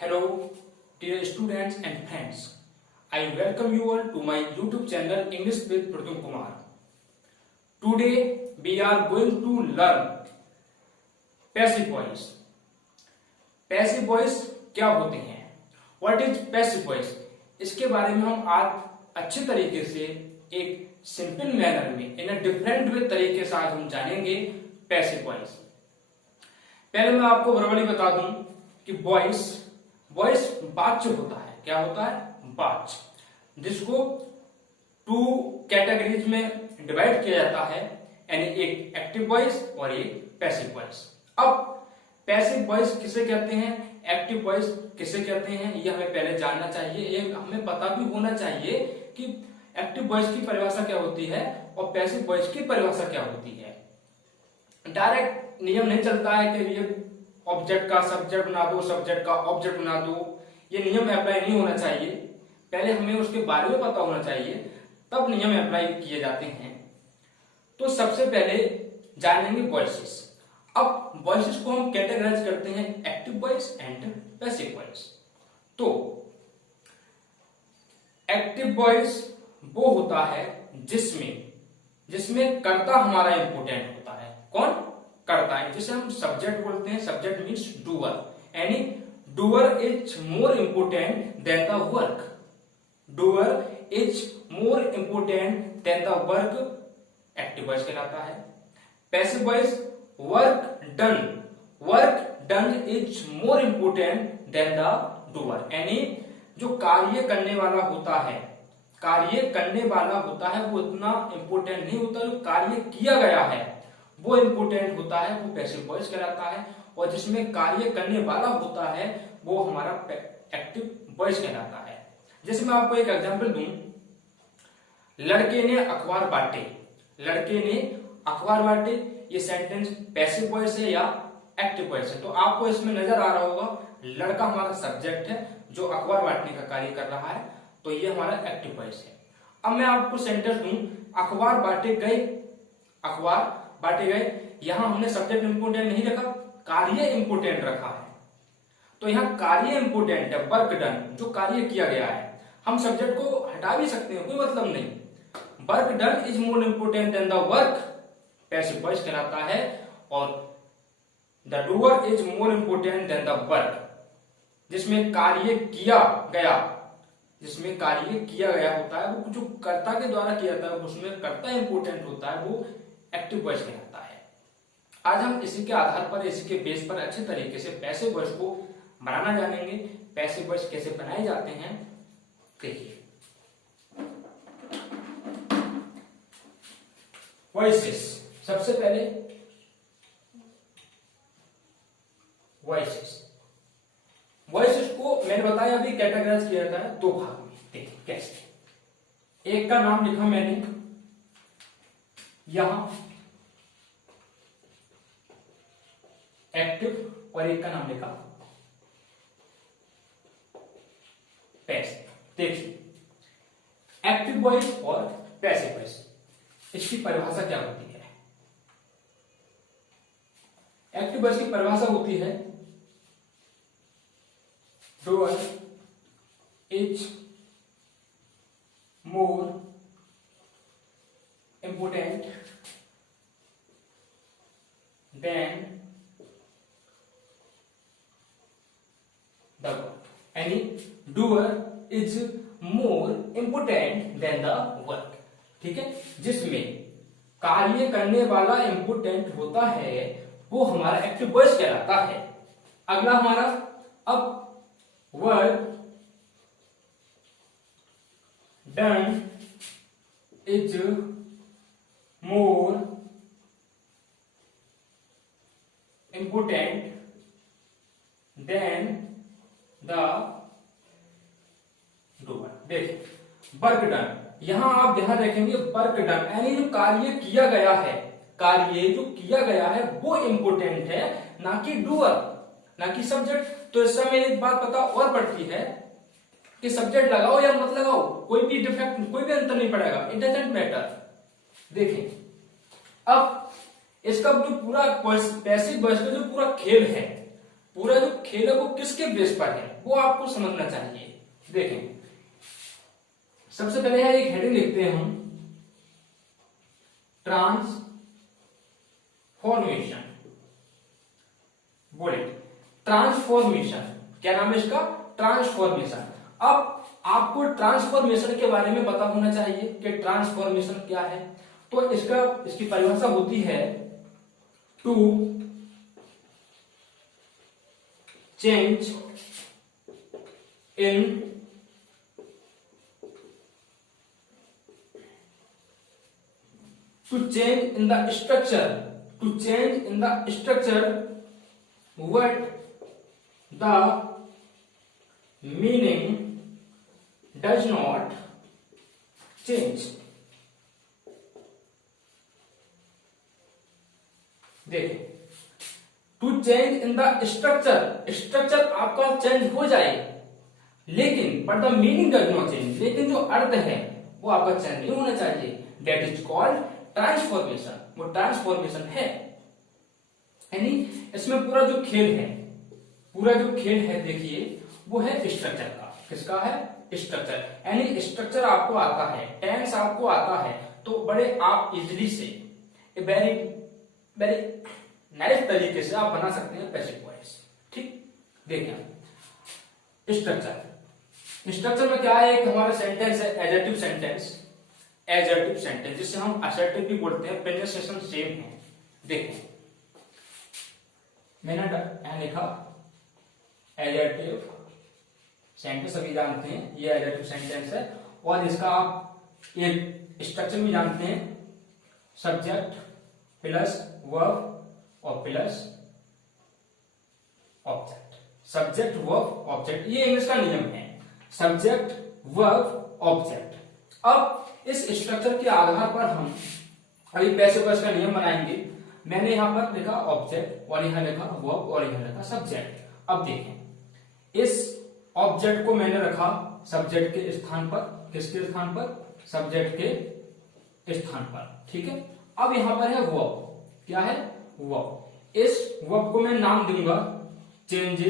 Hello, dear students and friends. I welcome you all to my YouTube channel English with Pradyum Kumar. Today we are going to learn passive voice. Passive voice क्या होते हैं? What is passive voice? इसके बारे में हम आज अच्छे तरीके से एक सिंपल मैनर में इन अ डिफरेंट वे तरीके से आज हम जानेंगे पैसिव वॉइस। पहले मैं आपको वर्बली बता दूं कि वॉइस वाच्य होता है। क्या होता है? वाच्य, जिसको टू कैटेगरीज में डिवाइड किया जाता है, यानी एक एक्टिव वॉइस और एक पैसिव वॉइस। अब पैसिव वॉइस किसे कहते हैं, एक्टिव वॉइस किसे कहते हैं, ये हमें पहले जानना चाहिए। ये हमें पता भी होना चाहिए कि एक्टिव वॉइस की परिभाषा क्या होती है और पैसिव वॉइस की परिभाषा क्या होती है। डायरेक्ट नियम नहीं चलता है कि ये ऑब्जेक्ट का सब्जेक्ट बना दो, सब्जेक्ट का ऑब्जेक्ट बना दो, ये नियम अप्लाई नहीं होना चाहिए। पहले हमें उसके बारे में पता होना चाहिए, तब नियम अप्लाई किए जाते हैं। तो सबसे पहले जानेंगे वॉइसेस। अब वॉइसेस को हम कैटेगराइज करते हैं active voice and passive voice. तो एक्टिव वॉइस वो होता है जिसमें कर्ता हमारा इंपोर्टेंट होता है। कौन? कर्ता है, जिसे हम सब्जेक्ट बोलते हैं। सब्जेक्ट मीन्स डूअर, यानी doer is more important than the work. Doer is more important than the work active voice कहलाता है। Passive voice work done is more important than the doer, यानी जो कार्य करने वाला होता है वो इतना इंपोर्टेंट नहीं होता, जो कार्य किया गया है वो इंपोर्टेंट होता है, वो पैसिव वॉइस कहलाता है। और जिसमें कार्य करने वाला होता है वो हमारा एक्टिव वॉइस कहलाता है। जैसे मैं आपको एक एग्जांपल दूं, लड़के ने अखबार बांटे, ये सेंटेंस पैसिव वॉइस है या एक्टिव वॉइस है? तो आपको इसमें नजर आ रहा होगा, लड़का हमारा सब्जेक्ट है जो अखबार बांटने का कार्य कर रहा है, तो ये हमारा एक्टिव वॉइस है। अब मैं आपको सेंटेंस दूं, अखबार बांटे गए, यहां हमने सब्जेक्ट इंपोर्टेंट नहीं रखा, कार्य इंपोर्टेंट रखा है। तो यहां कार्य इंपोर्टेंट है, वर्क डन, जो कार्य किया गया है। हम सब्जेक्ट को हटा भी सकते हैं, कोई मतलब नहीं। Work done is more important than the work, passive voice कहलाता है। और the doer is more important than the work, जिसमें कार्य किया गया होता है, वो जो कर्ता के द्वारा किया जाता है, उसमें कर्ता इंपोर्टेंट होता है, वो एक्टिव वॉइस कहलाता है। आज हम इसी के आधार पर, इसी के बेस पर अच्छे तरीके से पैसिव वॉइस को बनाना जानेंगे। पैसिव वॉइस कैसे बनाए जाते हैं देखिए। वॉइसेस, सबसे पहले वॉइसेस को मैंने बताया अभी कैटेगराइज किया जाता है दो भाग में। देखिए कैसे। एक का नाम लिखा मैंने यहां एक्टिव, और एक का नाम लिखा पैसिव। देखिए एक्टिव वॉइस और पैसिव वॉइस, इसकी परिभाषा क्या होती है? एक्टिव वॉइस की परिभाषा होती है, doer is more important than the work, यानी doer is more important than the work. ठीक है, जिसमें कार्य करने वाला इंपोर्टेंट होता है वो हमारा एक्टिव वॉइस कहलाता है। अगला हमारा, अब work done is more important than the doer. देखिए वर्क डन, यहां आप ध्यान रखेंगे, वर्क डन यानी जो कार्य किया गया है वो इंपोर्टेंट है, ना कि डूअर, ना कि सब्जेक्ट। तो इस समय एक बात पता और पड़ती है कि सब्जेक्ट लगाओ या मत लगाओ, कोई भी अंतर नहीं पड़ेगा, इट डजंट मैटर। देखें अब इसका जो पूरा पैसिव वॉइस का जो पूरा खेल है, पूरा जो खेल है वो किसके बेस पर है वो आपको समझना चाहिए। देखें, सबसे पहले है एक हेडिंग लिखते हैं हम, ट्रांसफॉर्मेशन। बोले ट्रांसफॉर्मेशन, क्या नाम है इसका? ट्रांसफॉर्मेशन। अब आपको ट्रांसफॉर्मेशन के बारे में पता होना चाहिए कि ट्रांसफॉर्मेशन क्या है। तो इसकी परिभाषा होती है to change in the structure what the meaning does not change। देखिए, to change in the structure आपका चेंज हो जाए, लेकिन but the meaning does not change, लेकिन जो अर्थ है वो आपका चेंज नहीं होना चाहिए। दैट इज कॉल्ड ट्रांसफॉर्मेशन, वो ट्रांसफॉर्मेशन है। यानी इसमें पूरा जो खेल है देखिए वो है स्ट्रक्चर का। किसका है? स्ट्रक्चर। यानी स्ट्रक्चर आपको आता है, टेंस आपको आता है, तो बड़े आप इजिली से वेरी वेरी नाइस तरीके से आप बना सकते हैं पैसिव वॉइस। ठीक, देखिए स्ट्रक्चर में क्या है, एक हमारा सेंटेंस है एडजेक्टिव सेंटेंस, जिसे हम असर्टिव भी बोलते हैं, प्रोनाउंसिएशन सेम है। देखें, मैंने यहां लिखा एडजेक्टिव सेंटेंस, सभी जानते हैं ये एडजेक्टिव सेंटेंस है, और इसका आप एक स्ट्रक्चर भी जानते हैं, सब्जेक्ट प्लस वर्ब और plus object. Subject verb object, ये इंग्लिश का नियम है, सब्जेक्ट वर्ब ऑब्जेक्ट। अब इस स्ट्रक्चर के आधार पर हम अभी पैसिव वॉइस का नियम बनाएंगे। मैंने यहां पर लिखा ऑब्जेक्ट और यहां लिखा वर्ब और यहां लिखा सब्जेक्ट। अब देखें, इस ऑब्जेक्ट को मैंने रखा सब्जेक्ट के स्थान पर। किसके स्थान पर? सब्जेक्ट के स्थान पर। ठीक है, अब यहां पर है वर्ब। क्या है? वर्ब। इस वर्ब को मैं नाम दूंगा चेंज्ड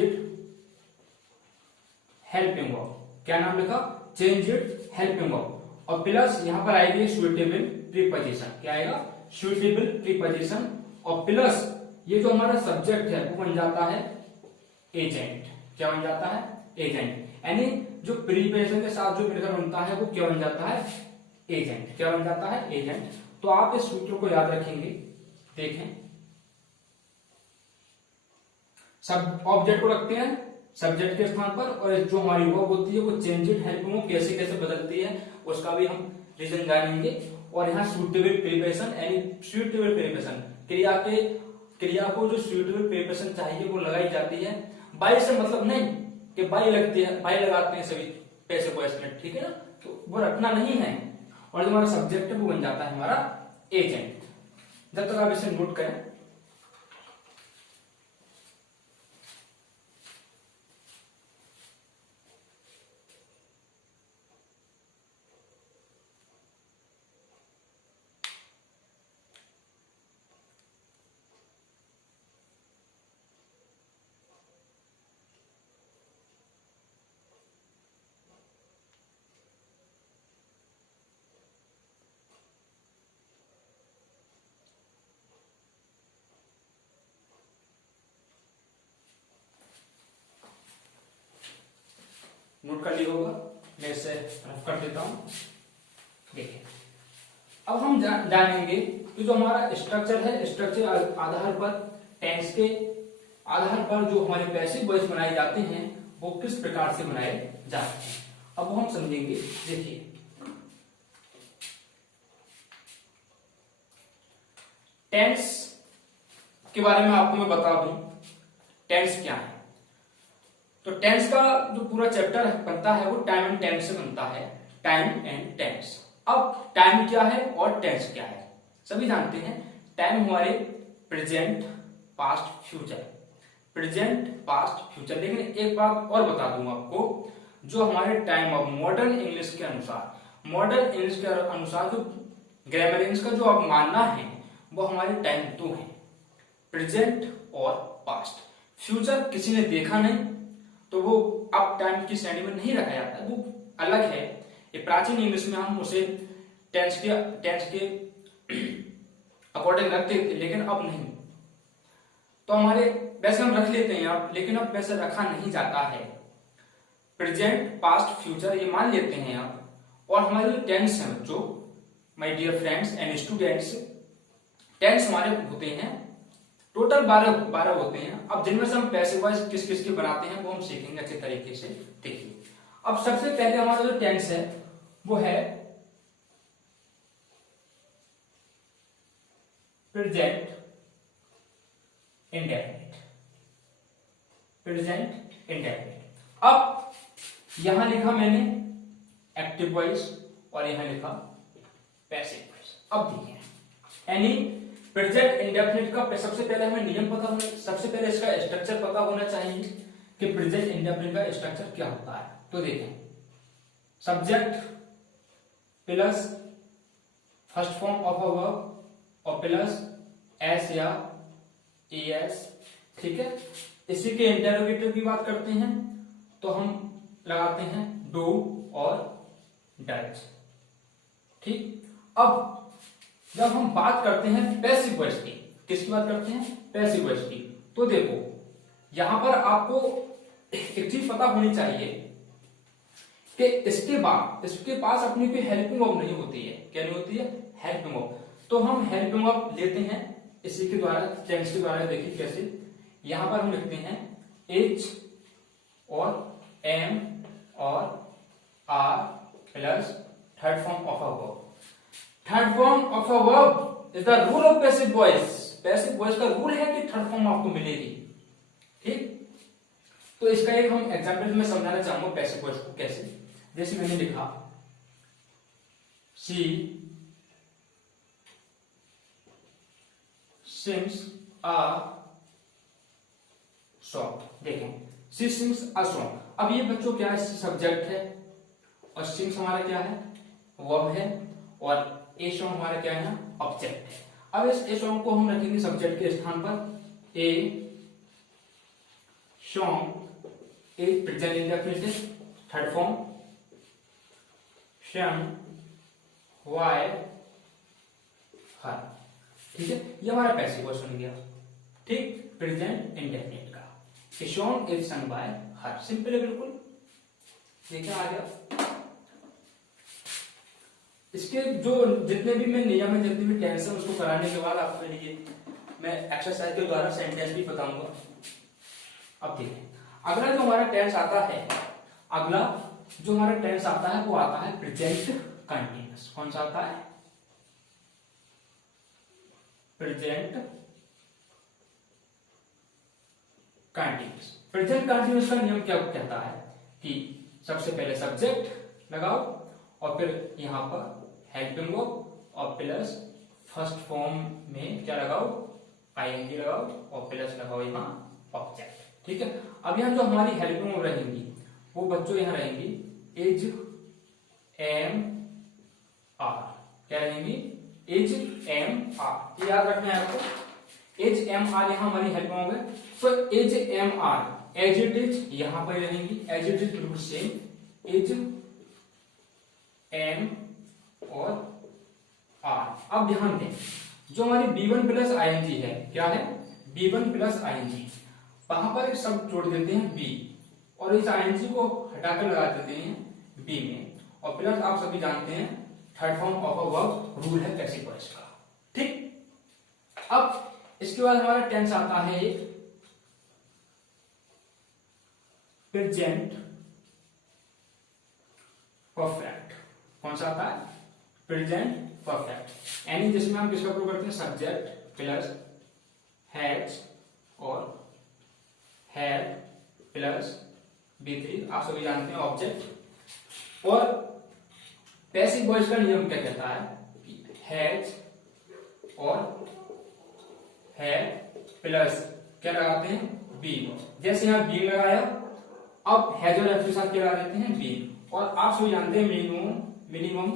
हेल्पिंग वर्ब। क्या नाम लिखा? Changed helping verb. और प्लस यहां पर आएगी सुइटेबल प्रीपोजिशन। क्या आएगा? Suitable preposition. और प्लस ये जो हमारा सब्जेक्ट है वो बन जाता है एजेंट। क्या बन जाता है? एजेंट। यानी जो प्रीपोजिशन के साथ जो मिलकर बनता है वो क्या बन जाता है? एजेंट। क्या बन जाता है? एजेंट। तो आप इस सूत्र को याद रखेंगे। देखें, सब ऑब्जेक्ट को रखते हैं सब्जेक्ट के स्थान पर, और जो हमारी वर्ब होती है वो चेंज्ड हेल्पिंग वर्ब कैसे कैसे बदलती है उसका भी हम रीजन जानेंगे। और यहाँ सुइटेबल प्रीपोजिशन, यानी सुइटेबल प्रीपोजिशन, क्रिया को जो सुइटेबल प्रीपोजिशन चाहिए वो लगाई जाती है। बाय से मतलब नहीं कि बाय लगती है, बाय लगाते हैं सभी पैसिव वॉइस में, ठीक है ना, तो वो रखना नहीं है। और जो हमारा सब्जेक्ट है वो बन जाता है हमारा एजेंट। जब तक आप इसे नोट करें, नोट कर लिया होगा, मैं इसे रफ कर देता हूं। देखिए, अब हम जानेंगे कि जो हमारा स्ट्रक्चर है, स्ट्रक्चर आधार पर, टेंस के आधार पर जो हमारे पैसिव वॉइस बनाए जाते हैं वो किस प्रकार से बनाए जाते हैं। अब हम समझेंगे। देखिए, टेंस के बारे में आपको मैं बता दूं, टेंस क्या है। तो टेंस का जो पूरा चैप्टर बनता है वो टाइम एंड टेंस से बनता है, टाइम एंड टेंस। अब टाइम क्या है और टेंस क्या है, सभी जानते हैं। टाइम हमारे present, past, future, present, past, future. लेकिन एक बात और बता दूं आपको, जो हमारे टाइम अब मॉडर्न इंग्लिश के अनुसार जो ग्रामर का जो अब मानना है वो हमारे टाइम दो है, प्रेजेंट और पास्ट। फ्यूचर किसी ने देखा नहीं तो वो अब टाइम की श्रेणी में नहीं रखा जाता, वो अलग है। ये प्राचीन इंग्लिश में हम उसे टेंस के अकॉर्डिंग रखते थे, लेकिन अब नहीं। तो हमारे वैसे हम रख लेते हैं अब, लेकिन अब वैसे रखा नहीं जाता है। प्रेजेंट, पास्ट, फ्यूचर ये मान लेते हैं आप। और हमारे टेंस हैं बच्चों, my dear friends and students, tense हमारे होते हैं टोटल 12 होते हैं। अब जिनमें से हम पैसिव वॉइस किस किस के बनाते हैं वो हम सीखेंगे अच्छे तरीके से। देखिए, अब सबसे पहले हमारा जो टेंस है वो है प्रेजेंट इंडेफिनिट। Present indefinite. अब यहां लिखा मैंने एक्टिव वॉइस और यहां लिखा पैसिव वॉइस। अब देखिए, यानी प्रेजेंट इंडेफिनिट का सबसे पहले हमें नियम पता होना, सबसे पहले इसका स्ट्रक्चर पता होना चाहिए कि प्रेजेंट इंडेफिनिट का स्ट्रक्चर क्या होता है। तो देखें, subject plus first form of a verb और प्लस एस या एस, ठीक है। इसी के इंटरोगेटिव की बात करते हैं तो हम लगाते हैं डू और डज, ठीक। अब जब हम बात करते हैं पैसिव वॉइस की, किसकी बात करते हैं? पैसिव वॉइस की। तो देखो, यहां पर आपको एक चीज पता होनी चाहिए कि इसके पास अपनी कोई हेल्पिंग वर्ब नहीं होती है। क्या नहीं होती है? Helping verb. तो हम हेल्पिंग वर्ब लेते हैं इसी के द्वारा, टेंस के द्वारा। देखिए कैसे, यहां पर हम लिखते हैं एच और एम और are plus third form of a verb. Third form of a verb is the rule of passive voice. Passive voice का रूल है कि थर्ड फॉर्म आपको मिलेगी, ठीक। तो इसका एक हम एग्जांपल में समझाना चाहूंगा पैसिव वॉइस को कैसे। जैसे मैंने लिखा शी सिंग्स अ सॉन्ग। देखें, शी सिंग्स अ सॉन्ग। अब ये बच्चों क्या है? सब्जेक्ट है और सिंग्स हमारा क्या है? वर्ब है। और ए सॉन्ग हमारा क्या है ना? ऑब्जेक्ट है। अब इस ए सॉन्ग को हम रखेंगे सब्जेक्ट के स्थान पर। A song A present indefinite third form, शन वाई हर, ठीक है। ये हमारा पैसिव वॉइस बन गया, ठीक, प्रेजेंट इंडेफिनिट का। A song is sung by her, simple है बिल्कुल। देखिए आ गया। इसके जो जितने भी मैं नियम है, जितने भी टेंस है, उसको कराने के बाद आपके लिए मैं एक्सरसाइज के द्वारा सेंटेंस भी बताऊंगा। अब देखिए, अगला जो हमारा टेंस आता है, अगला जो हमारा टेंस आता है वो आता है प्रेजेंट कंटिन्यूअस। कौन सा आता है? Present continuous. प्रेजेंट कंटिन्यूअस का नियम क्या कहता है कि सबसे पहले सब्जेक्ट लगाओ और फिर यहां पर हेल्पिंग वर्ब और प्लस फर्स्ट फॉर्म में क्या लगाओ? आईएनजी लगाओ और प्लस लगाओ यहां ऑब्जेक्ट, ठीक है। अब यहां जो हमारी हेल्पिंग वर्ब रहेंगी वो बच्चों यहां रहेंगी इज एम आर। क्या रहेंगी? Is am are. याद रखना है आपको, इज एम आर यहां हमारी हेल्पिंग वर्ब है। तो is am are as it is यहां पर रहेंगी, एज इट इज बिल्कुल सेम। इज एम और आर। अब ध्यान दें, जो हमारी B1 प्लस आईएनजी है, क्या है? B1 प्लस आईएनजी, वहां पर सब जोड़ देते हैं बी और इस आईएनजी को हटाकर लगा देते हैं बी में। और प्लस आप सभी जानते हैं third form of a verb rule है पैसिव वॉइस का, ठीक। अब इसके बाद हमारा टेंस आता है एक प्रेजेंट परफेक्ट। कौन सा आता है? Present perfect. यानी जिसमें हम किसका प्रयोग करते हैं? सब्जेक्ट प्लस हैज और हैड प्लस B3, आप सभी जानते हैं ऑब्जेक्ट। और पैसिव वॉइस का नियम क्या कहता है कि हैज और हैड प्लस क्या लगाते हैं? बी। जैसे यहां बी लगाया, अब हैज और हैव के साथ क्या लगा देते हैं? बी। और आप सभी जानते हैं मिनिमम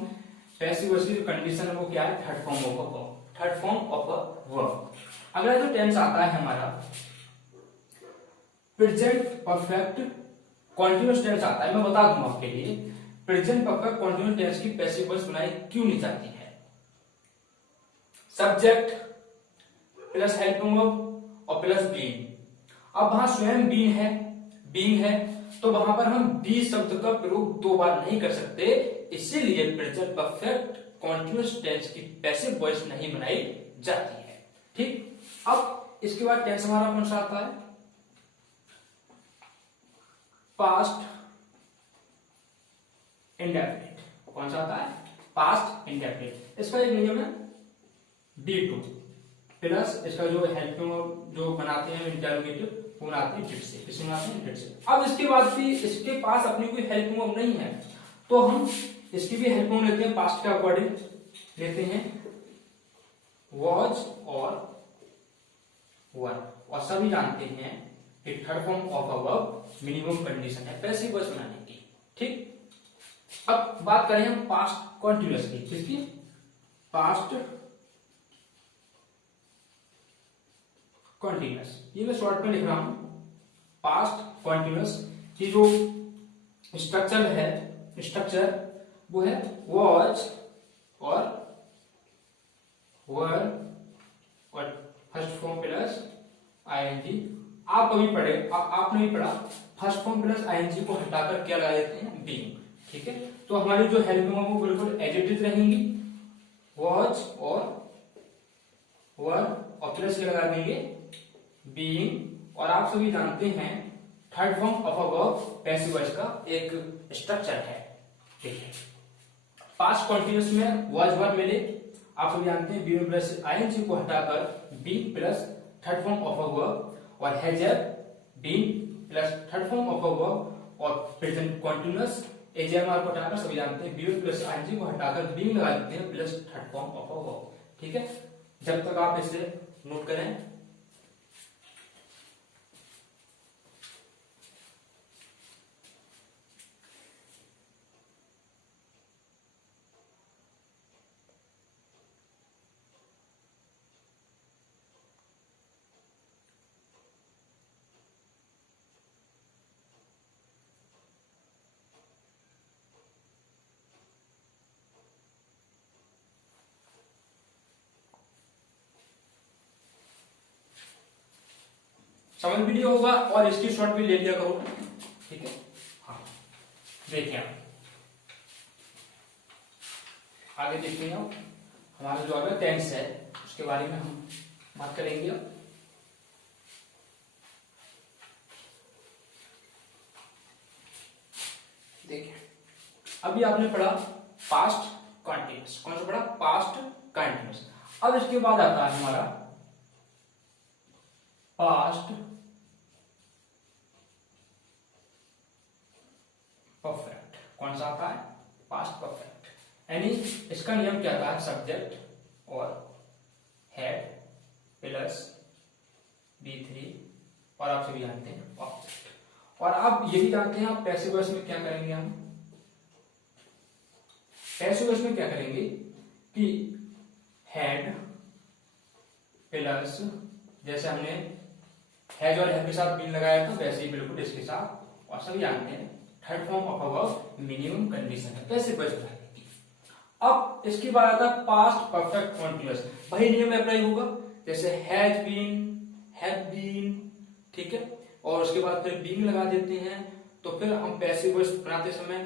पैसिव वॉइस की जो कंडीशन है वो क्या है? Third form of a verb. Third form of a verb. अगला जो टेंस आता है हमारा प्रेजेंट परफेक्ट कॉन्टिन्यूअस टेंस आता है, मैं बता दूंगा आपके लिए प्रेजेंट परफेक्ट कॉन्टिन्यूअस टेंस की पैसिव वॉइस बनाई क्यों नहीं जाती है। सब्जेक्ट प्लस हेल्पिंग वर्ब और प्लस बीइंग। अब वहां स्वयं बीइंग है तो वहां पर हम बी शब्द का प्रयोग दो बार नहीं कर सकते, इसीलिए प्रेजेंट परफेक्ट कॉन्टिन्यूअस टेंस की पैसिव वॉइस नहीं बनाई जाती है। ठीक, अब इसके बाद टेंस हमारा कौन सा आता है, पास्ट इंडेफिनिट। कौन सा आता है, पास्ट इंडेफिनिट। इसका एक नियम है D2 प्लस इसका जो हेल्पिंग जो बनाते हैं इंटरोगेटिव वो बनाते हैं डिड से, किससे बनाते हैं, डिड से। अब इसके बाद भी इसके पास अपनी कोई हेल्पिंग वर्ब नहीं है तो हम इसकी भी हेल्पिंग लेते हैं, पास्ट के अकॉर्डिंग लेते हैं वॉज और वर। और सभी जानते हैं कि third form of a verb minimum condition है पैसिव वॉइस बनाने की। ठीक, अब बात करें हम पास्ट कॉन्टिन्यूअस की, किसकी, पास्ट कॉन्टिन्यूअस। ये मैं शॉर्ट में लिख रहा हूं, पास्ट कॉन्टिन्यूअस की जो स्ट्रक्चर वो है वॉज और वर और फर्स्ट फॉर्म प्लस आईएनजी। आप अभी पढ़े, आपने भी पढ़ा फर्स्ट फॉर्म प्लस आईएनजी को हटाकर क्या लगा देते हैं, बीइंग। ठीक है, तो हमारी जो हेल्पिंग वर्ब वो बिल्कुल एज इट इज रहेंगी, वॉज और वर और प्लस क्या लगा देंगे, बीइंग। और आप सभी जानते हैं third form of a verb passive voice का एक स्ट्रक्चर है। ठीक है, पास्ट कॉन्टिन्यूअस में वॉज वर मिले, आप सभी जानते हैं बी प्लस आईएनजी को हटाकर be plus third form of a verb और has have been plus third form of a verb और प्रेजेंट कॉन्टिन्यूअस एजेएमआर को हटाकर सभी जानते हैं बी प्लस आईएनजी को हटाकर बी लगा देते हैं plus third form of a verb. ठीक है, जब तक आप इसे नोट करें। समझ वीडियो होगा और इसकी शॉट भी ले लिया करो। ठीक है, हाँ देखिए आगे देखते हैं हमारा जो अगर टेंस है उसके बारे में हम बात करेंगे। देखिए अभी आपने पढ़ा पास्ट कंटिन्यूअस, कौन सा पढ़ा, पास्ट कंटिन्यूअस। अब इसके बाद आता है हमारा पास्ट परफेक्ट। कौन सा आता है, पास्ट परफेक्ट। यानी इसका नियम क्या था, सब्जेक्ट और हेड प्लस B3 और आप सभी जानते हैं ऑब्जेक्ट। और आप ये भी जानते हैं आप पैसिव वॉइस में क्या करेंगे, हम पैसिव वॉइस में क्या करेंगे कि हेड प्लस जैसे हमने हैज और हैव के साथ बीन लगाया था वैसे ही बिल्कुल इसके साथ, और सभी जानते हैं third form of a verb minimum condition है पैसिव वॉइस बनाने की। अब इसके बाद आता है पास्ट परफेक्ट कॉन्टिन्यूअस, वही नियम अप्लाई होगा जैसे हैज बीन, हैव बीन। ठीक है, और उसके बाद फिर बीइंग लगा देते हैं, तो फिर हम पैसिव वॉइस बनाते समय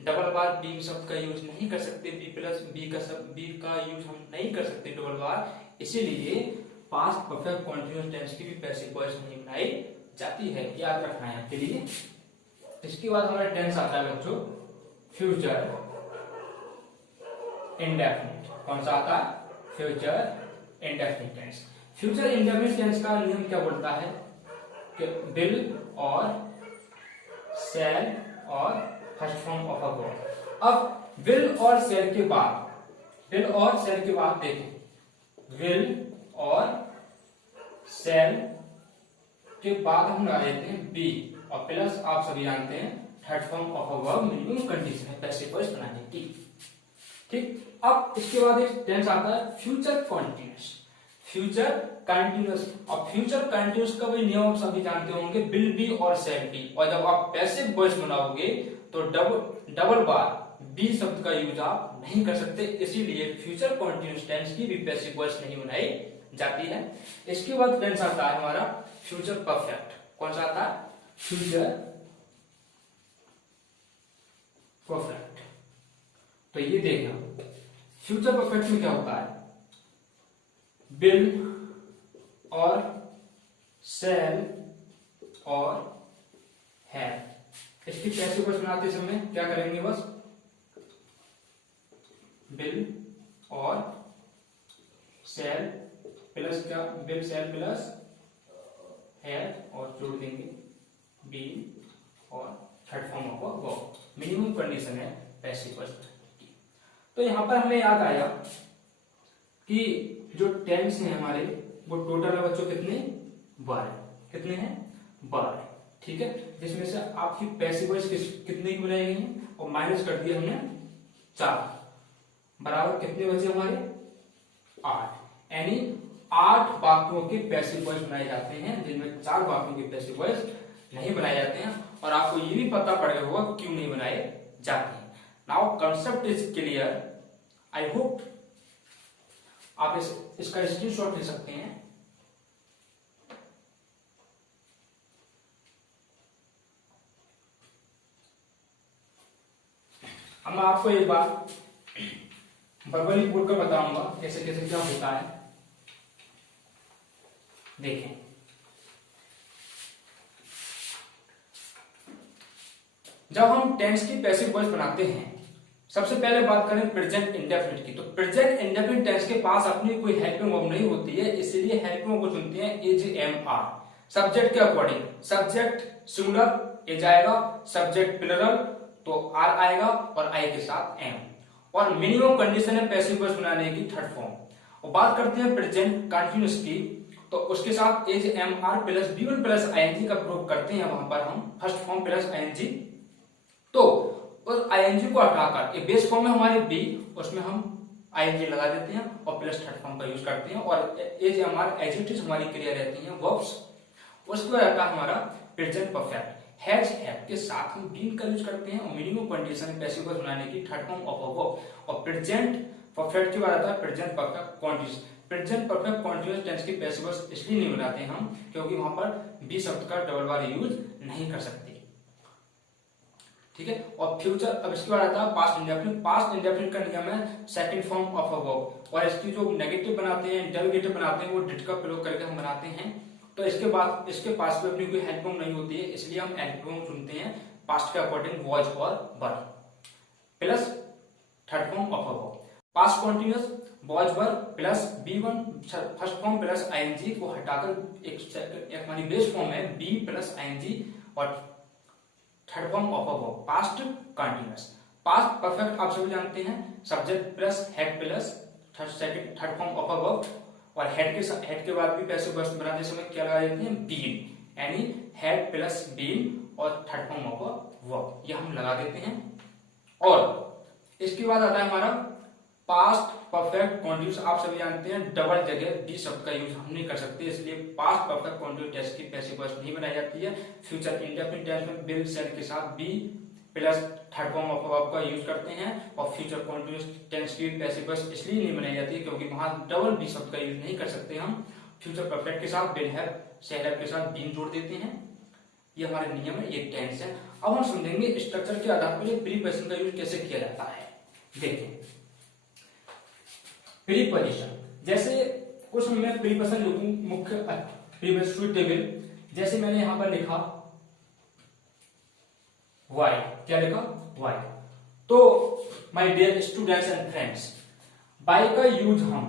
डबल बार बीइंग शब्द का यूज नहीं कर सकते, बी प्लस बी का यूज हम नहीं कर सकते डबल बार, इसीलिए पास्ट परफेक्ट कॉन्टिन्यूअस टेंस की भी पैसिव वॉइस नहीं बनाई जाती है, याद रखना है आपके लिए। इसके बाद हमारा टेंस आता है बच्चों फ्यूचर इंडेफिनिट। कौन सा आता है, future indefinite tense. Future indefinite tense का नियम क्या बोलता है कि विल और शैल और first form of a verb. अब विल और शैल के बाद देखें, विल और शैल के बाद हम लगा देते हैं बी और प्लस आप सभी जानते हैं third form of a verb minimum condition है पैसिव वॉइस बनाने की। ठीक, अब इसके बाद एक टेंस आता है फ्यूचर कॉन्टिन्यूअस। Future continuous. और फ्यूचर कंटिन्यूअस का भी नियम आप सभी जानते होंगे, विल बी और शैल बी। और जब आप पैसिव वॉइस बनाओगे तो डबल बार बी शब्द का यूज आप नहीं कर सकते, इसीलिए फ्यूचर कंटिन्यूअस टेंस की भी पैसिव वॉइस नहीं बनाई जाती है। इसके बाद टेंस आता है हमारा फ्यूचर परफेक्ट। कौन सा आता है? Future perfect. तो ये देखना, फ्यूचर परफेक्ट में क्या होता है? विल और शैल और हैव। इसकी पैसिव वॉइस बनाते समय क्या करेंगे? बस विल और शैल प्लस क्या? विल शैल प्लस हैव और जोड़ देंगे बी और third form of verb. Minimum condition है पैसिव वॉइस की। तो यहां पर हमें याद आया कि जो टेंस हैं हमारे वो टोटल है बच्चों कितने? 12। कितने हैं? 12। ठीक है, जिसमें से आपकी पैसिव वॉइस कितने की बनाई गई है और माइनस कर दिया हमने 4, बराबर कितने बचे हमारे? 8। यानी 8 वाक्यों के पैसिव वॉइस बनाए जाते हैं, जिनमें 4 वाक्यों के पैसिव वॉइस नहीं बनाए जाते हैं। और आपको ये भी पता पड़ गया होगा क्यों नहीं बनाए जाते हैं। Now concept is clear. I hope आप इसका स्क्रीनशॉट ले सकते हैं। अब मैं आपको एक बार वर्बली बोलकर बताऊंगा कैसे कैसे क्या होता है। देखें, जब हम टेंस की पैसिव वॉइस बनाते हैं, सबसे पहले बात करें प्रेजेंट इंडेफिनिट की। तो प्रेजेंट इंडेफिनिट टेंस के पास अपनी कोई हेल्पिंग वर्ब नहीं होती है, इसलिए हेल्पिंग वर्ब को चुनते हैं इज, एम, आर। सब्जेक्ट के अकॉर्डिंग, सब्जेक्ट सिंगुलर इज आएगा, सब्जेक्ट प्लुरल तो आर आएगा और आई के साथ एम। और मिनिमम कंडीशन है पैसिव वॉइस बनाने की थर्ड फॉर्म। और बात करते हैं प्रेजेंट कंटिन्यूअस की, तो उसके साथ एज, एम, आर प्लस बी1 प्लस आईएनजी का प्रयोग करते हैं। वहां पर हम फर्स्ट फॉर्म प्लस आईएनजी, तो उस आईएनजी को हटाकर ये बेस फॉर्म है हमारे बी, उसमें हम आईएनजी लगा देते हैं और प्लस थर्ड फॉर्म का यूज करते हैं। और is, am, are as it is हमारी क्रिया रहती है वर्ब्स। उसके बाद आता है हमारा प्रेजेंट परफेक्ट। हैज, हैव के साथ हम बीन का यूज करते हैं और मिनिमम कंडीशन पैसिव वॉइस बनाने की third form of a verb. और प्रेजेंट परफेक्ट के बाद आता है present perfect continuous. Present perfect continuous tense की पैसिव वॉइस इसलिए नहीं बनाते हम क्योंकि वहां पर बी शब्द का डबल बार यूज नहीं कर सकते। ठीक है, और फ्यूचर, अब इसके बाद आता है पास्ट इंडेफिनिट। पास्ट इंडेफिनिट का नियम है second form of a verb, और इसकी जो नेगेटिव बनाते हैं, इंटरोगेटिव बनाते हैं, वो डिड का प्रयोग करके हम बनाते हैं। तो इसके बाद इसके पास में अपनी कोई हेल्प नहीं होती है, इसलिए हम हेल्प चुनते हैं पास्ट के अकॉर्डिंग वॉज और were plus third form of a verb. Past continuous was were plus बी1 फर्स्ट फॉर्म प्लस आईएनजी को हटाकर एक हमारी बेस फॉर्म है बी प्लस आईएनजी और third form of a verb past continuous. Past perfect आप सभी जानते हैं, subject plus had plus third form of a verb. और हेड के बाद भी पैसिव वॉइस बनाते समय क्या लगा देते हैं? बीन, यानी हेड प्लस बीन और third form of a verb ये हम लगा देते हैं। और इसके बाद आता है हमारा पास्ट परफेक्ट कॉन्टिन्यूअस। आप सभी जानते हैं डबल जगह डी शब्द का यूज हम नहीं कर सकते, इसलिए पास्ट परफेक्ट कॉन्टिन्यूअस टेंस की पैसिव वॉइस नहीं बनाई जाती है। फ्यूचर इंडेफिनिट टेंस में विल शैल के साथ be plus third form of verb का यूज करते हैं। और फ्यूचर कॉन्टिन्यूअस टेंस की पैसिव वॉइस इसलिए नहीं बनाई जाती है क्योंकि वहां डबल बी शब्द का यूज नहीं कर सकते हम। फ्यूचर परफेक्ट के साथ विल हैव, शैल हैव के साथ बीन जोड़ देते हैं। ये हमारे नियम है, ये टेंस है। अब हम समझेंगे स्ट्रक्चर के आधार पर प्रीपोजिशन का यूज कैसे किया जाता है। देखें, प्रीपोजिशन, जैसे कुछ मैं प्रीपोजिशन लिखूं, मुख्य प्रीपोजिशन सुइटेबल, जैसे मैंने यहां पर लिखा वाई, क्या लिखा? वाई। तो my dear students and friends, by का यूज हम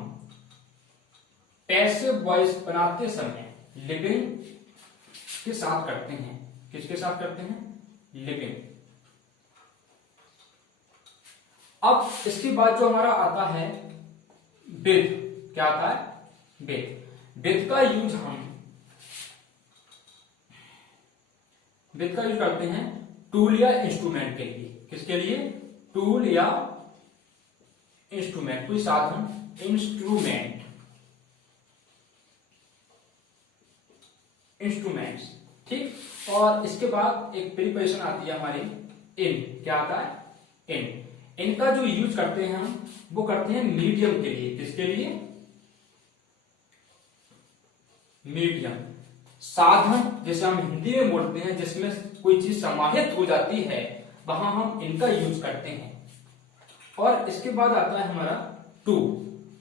पैसिव वॉइस बनाते समय लिविंग के साथ करते हैं। किसके साथ करते हैं? लिविंग। अब इसके बाद जो हमारा आता है विद, क्या आता है? विद का यूज हम विद का यूज करते हैं टूल या इंस्ट्रूमेंट के लिए। किसके लिए? टूल या इंस्ट्रूमेंट, कोई साधन, इंस्ट्रूमेंट इंस्ट्रूमेंट्स, ठीक। और इसके बाद एक प्रीपोजिशन आती है हमारी इन, क्या आता है, इन। इनका जो यूज करते हैं हम, वो करते हैं मीडियम के लिए। किसके लिए, मीडियम, साधन, जैसे हम हिंदी में बोलते हैं जिसमें कोई चीज समाहित हो जाती है, वहां हम इनका यूज करते हैं। और इसके बाद आता है हमारा टू।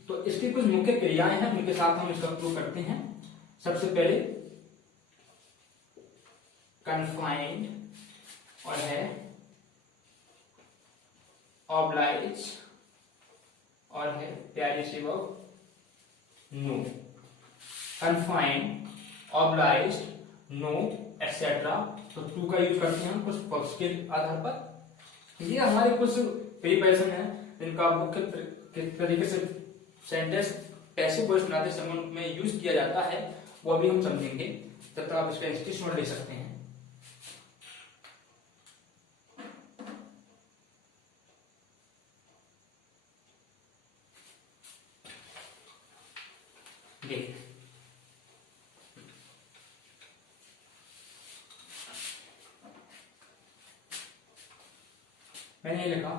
तो इसकी कुछ मुख्य क्रियाएं हैं, उनके साथ हम इसका प्रयोग करते हैं। सबसे पहले कन्फाइंड, और है ऑब्लाइज, और है प्यारी सी verb know. Confined, oblige, know etcetera. तो टू का यूज करते हैं हम कुछ वर्ब्स के आधार पर। ये हमारे कुछ प्रीपोजिशन है जिनका मुख्य तरीके से सेंटेंस पैसिव वॉइस बनाते समय में यूज किया जाता है, वो अभी हम समझेंगे। तब तक आप इसका इंस्टीट्यूट ले सकते हैं। देख, मैंने ये लिखा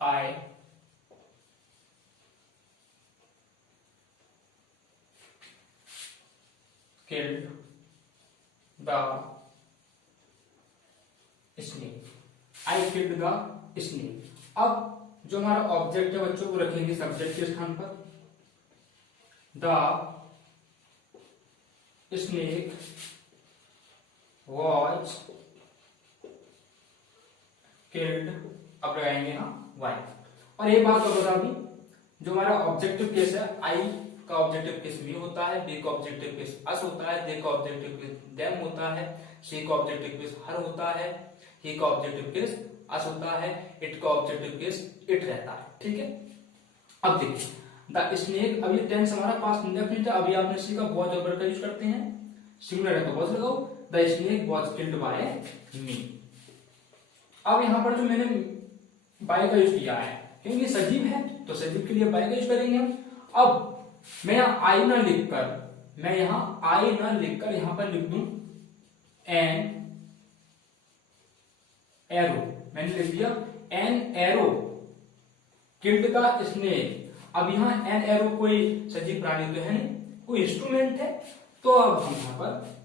आई killed the snake. I killed the snake. अब जो हमारा ऑब्जेक्ट है बच्चों को रखेंगे सब्जेक्ट के स्थान पर। The snake was killed, अब लगाएंगे ना वाई। और एक बात तो बता दी, जो हमारा ऑब्जेक्टिव केस है, आई का ऑब्जेक्टिव केस भी होता है, बी का ऑब्जेक्टिव केस अस होता है, दे का ऑब्जेक्टिव केस देम होता है, सी का ऑब्जेक्टिव केस हर होता है, ही का ऑब्जेक्टिव केस अस होता है, इट का ऑब्जेक्टिव केस इट रहता है, ठीक है। अब देखिए द स्नेक, अब ये टेंस हमारा पास्ट इंडेफिनिट है। अभी आपने सी का वॉज और वर्ब का यूज करते हैं, सिंगुलर है तो वॉज लगाओ। The snake was killed by me. अब यहां पर जो मैंने बाय का यूज किया है, क्योंकि सजीव है तो सजीव के लिए बाय का यूज करेंगे हम। अब मैं यहां आई ना लिखकर, मैं यहां आई ना लिखकर यहां पर लिख दूं एन एरो। मैंने लिख दिया an arrow killed the snake. अब यहां एन एरो कोई सजीव प्राणी तो है नहीं, कोई इंस्ट्रूमेंट है। तो अब हम यहां पर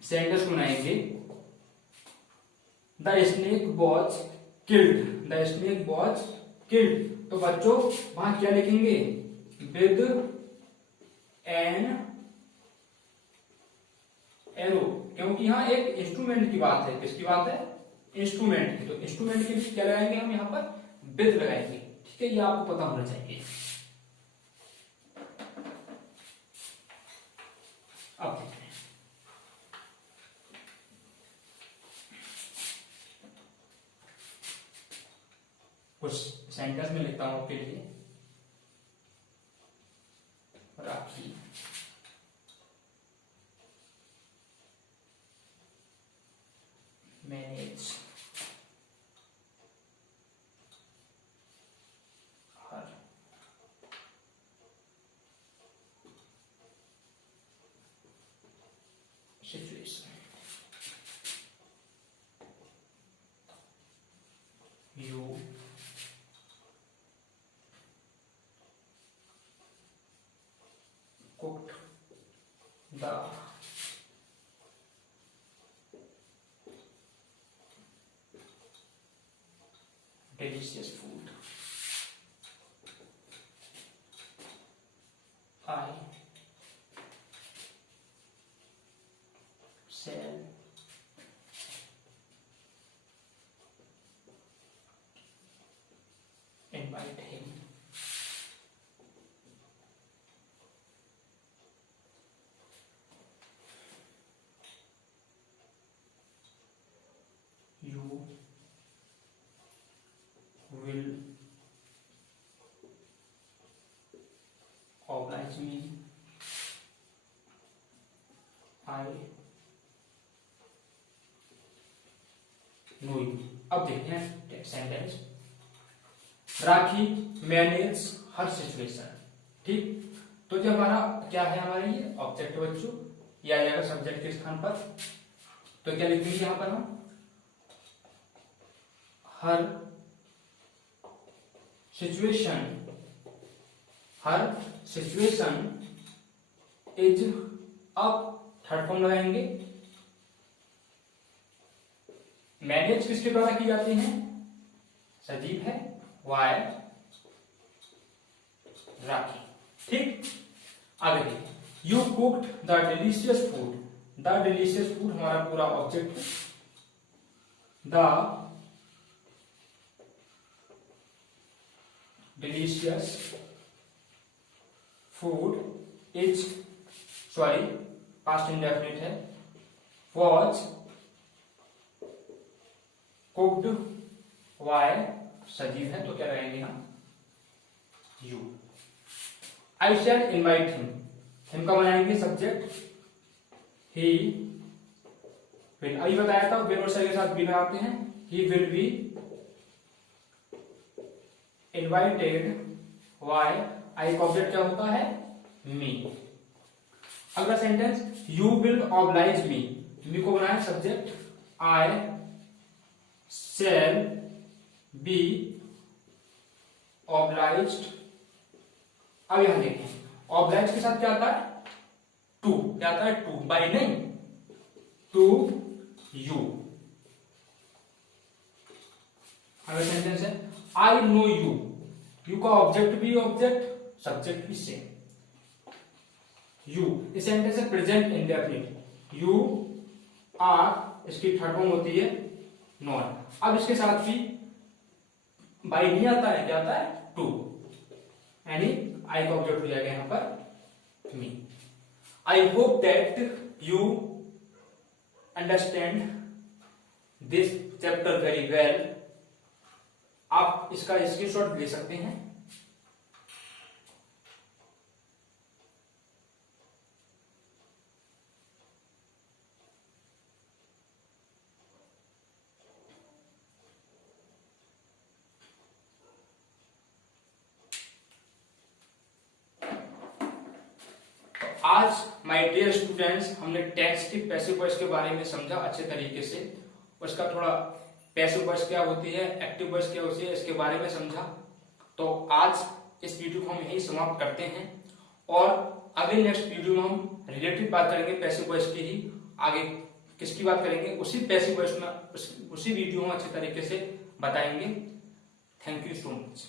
सेंटेंस बनाएंगे the snake was killed, the snake was killed. तो बच्चों वहां क्या लिखेंगे, विद एन एरो, क्योंकि यहां एक इंस्ट्रूमेंट की बात है। किसकी बात है, इंस्ट्रूमेंट की। तो इंस्ट्रूमेंट के लिए क्या लगाएंगे हम यहां पर, विद लगाएंगे, ठीक है। ये आपको पता होना चाहिए। अब देखते हैं कुछ सेंटेंस में लिखता हूं आपके लिए। Rakhi manage her situation. You cooked the delicious food. I shall invite him you will oblige me, I know you। अब देखते हैं सेंटेंस। राखी मैनेज हर सिचुएशन, ठीक। तो जो हमारा क्या है, हमारा ये ऑब्जेक्ट बच्चों, ये आ जाएगा सब्जेक्ट के स्थान पर। तो क्या लिखेंगे यहां पर हम, हर सिचुएशन इज अब थर्ड फॉर्म लगाएंगे। मैनेज किसके द्वारा की जाती है, सजीव है, वाय राखी। ठीक, आगे देखिए, you cooked the delicious food. The delicious food हमारा पूरा ऑब्जेक्ट है। The delicious food is, sorry past indefinite है, वॉज कुक्ड, वाय सजीव है, तो क्या रहेंगे हम, you. I shall invite him का बनाएंगे सब्जेक्ट, ही विल। अभी बताया था विल और शैल के साथ भी लगाते हैं। He will be invited, why, I का ऑब्जेक्ट क्या होता है, मी। अगला sentence, you will oblige me. Me को बनाए subject, I shall be obliged. अब यहां देखें, ऑब्लाइज के साथ क्या आता है, टू। क्या आता है, टू, बाई नहीं, टू यू। अगला सेंटेंस है, आई नो यू। यू का ऑब्जेक्ट भी ऑब्जेक्ट, सब्जेक्ट भी सेम, यू। इस सेंटेंस है प्रेजेंट इंडेफिनिट। यू आर, इसकी थर्ड फॉर्म होती है नॉट। अब इसके साथ भी बाई नहीं आता है, क्या आता है, टू, यानी आई का ऑब्जेक्ट हो जाएगा यहां पर me. I hope that you understand this chapter very well. आप इसका स्क्रीनशॉट ले सकते हैं। आज माय डियर स्टूडेंट्स, हमने टेंस की पैसिव वॉइस के बारे में समझा अच्छे तरीके से। उसका थोड़ा पैसिव वॉइस क्या होती है, एक्टिव वॉइस क्या होती है, इसके बारे में समझा। तो आज इस वीडियो को हम यही समाप्त करते हैं और अगले नेक्स्ट वीडियो में हम रिलेटेड बात करेंगे पैसिव वॉइस की ही। आगे किसकी बात करेंगे उसी पैसिव वॉइस में, उसी वीडियो में अच्छे तरीके से बताएंगे। Thank you so much.